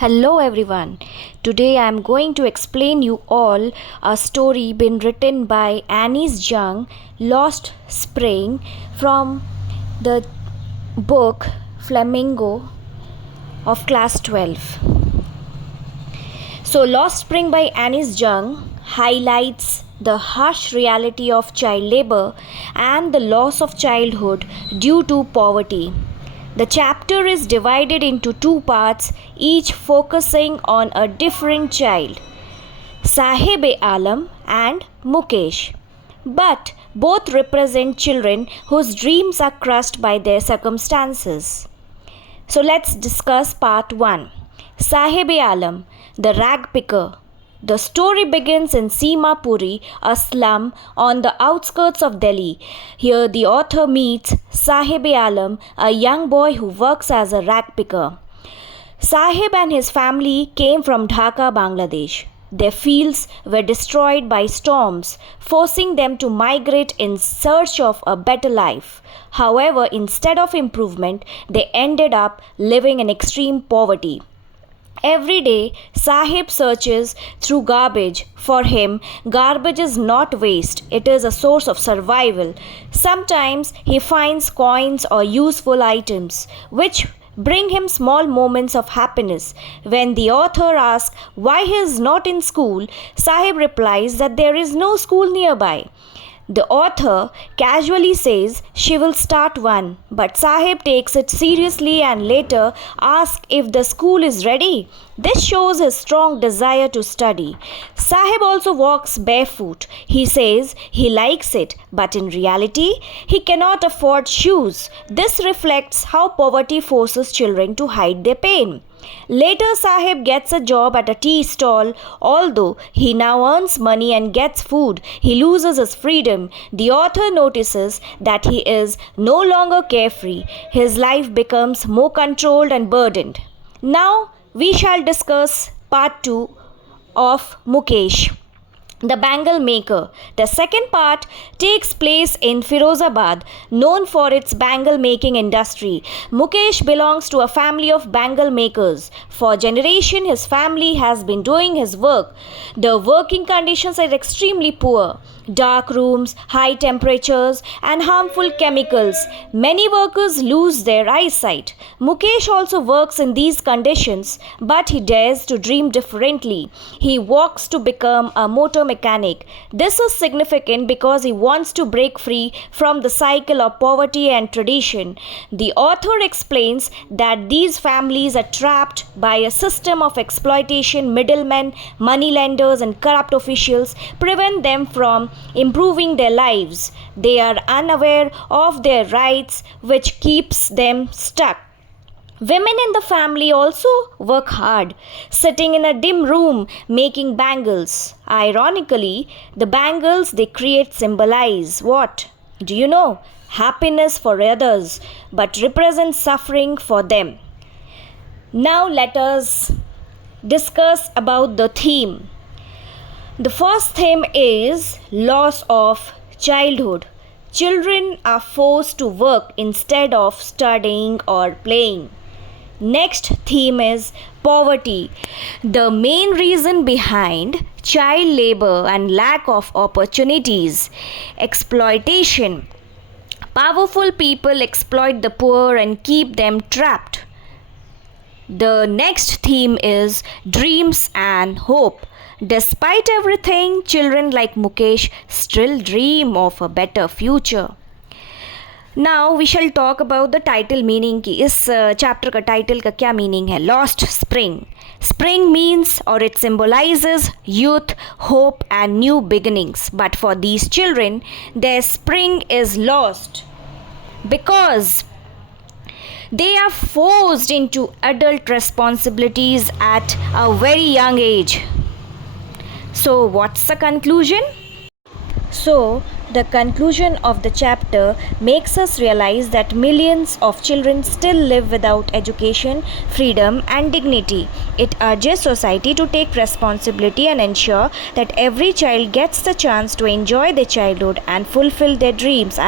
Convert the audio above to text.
Hello everyone. Today I am going to explain you all a story been written by AneesJung, Lost Spring, from the book Flamingo of class 12. So Lost Spring by AneesJung highlights the harsh reality of child labor and the loss of childhood due to poverty. The chapter is divided into two parts, each focusing on a different child, Sahib-e-Alam and Mukesh. But both represent children whose dreams are crushed by their circumstances. So let's discuss part 1. Sahib-e-Alam, the rag picker. The story begins in Simapuri, a slum on the outskirts of Delhi. Here the author meets Sahib-e-Alam, a young boy who works as a rag picker. Sahib and his family came from Dhaka, Bangladesh. Their fields were destroyed by storms, forcing them to migrate in search of a better life. However, instead of improvement, they ended up living in extreme poverty. Every day, Sahib searches through garbage. For him, garbage is not waste, it is a source of survival. Sometimes he finds coins or useful items, which bring him small moments of happiness. When the author asks why he is not in school, Sahib replies that there is no school nearby. The author casually says she will start one, but Sahib takes it seriously and later asks if the school is ready. This shows his strong desire to study. Sahib also walks barefoot. He says he likes it, but in reality, he cannot afford shoes. This reflects how poverty forces children to hide their pain. Later, Sahib gets a job at a tea stall. Although he now earns money and gets food, he loses his freedom. The author notices that he is no longer carefree. His life becomes more controlled and burdened. Now, we shall discuss part 2 of Mukesh, the bangle maker. The second part takes place in Firozabad, known for its bangle making industry. Mukesh belongs to a family of bangle makers. For generations, his family has been doing his work. The working conditions are extremely poor. Dark rooms, high temperatures, and harmful chemicals. Many workers lose their eyesight. Mukesh also works in these conditions, but he dares to dream differently. He walks to become a motor mechanic. This is significant because he wants to break free from the cycle of poverty and tradition. The author explains that these families are trapped by a system of exploitation. Middlemen, moneylenders, and corrupt officials prevent them from improving their lives. They are unaware of their rights, which keeps them stuck. Women in the family also work hard, sitting in a dim room making bangles. Ironically, the bangles they create symbolize what? Do you know? Happiness for others, but represent suffering for them. Now let us discuss about the theme. The first theme is loss of childhood. Children are forced to work instead of studying or playing. Next theme is poverty. The main reason behind child labor and lack of opportunities. Exploitation. Powerful people exploit the poor and keep them trapped. The next theme is dreams and hope. Despite everything, children like Mukesh still dream of a better future. Now we shall talk about the title meaning की इस chapter का title का क्या meaning है. Lost Spring. Spring means or it symbolizes youth, hope and new beginnings. But for these children, their spring is lost because they are forced into adult responsibilities at a very young age. So, what's the conclusion? So, the conclusion of the chapter makes us realize that millions of children still live without education, freedom, and dignity. It urges society to take responsibility and ensure that every child gets the chance to enjoy their childhood and fulfill their dreams.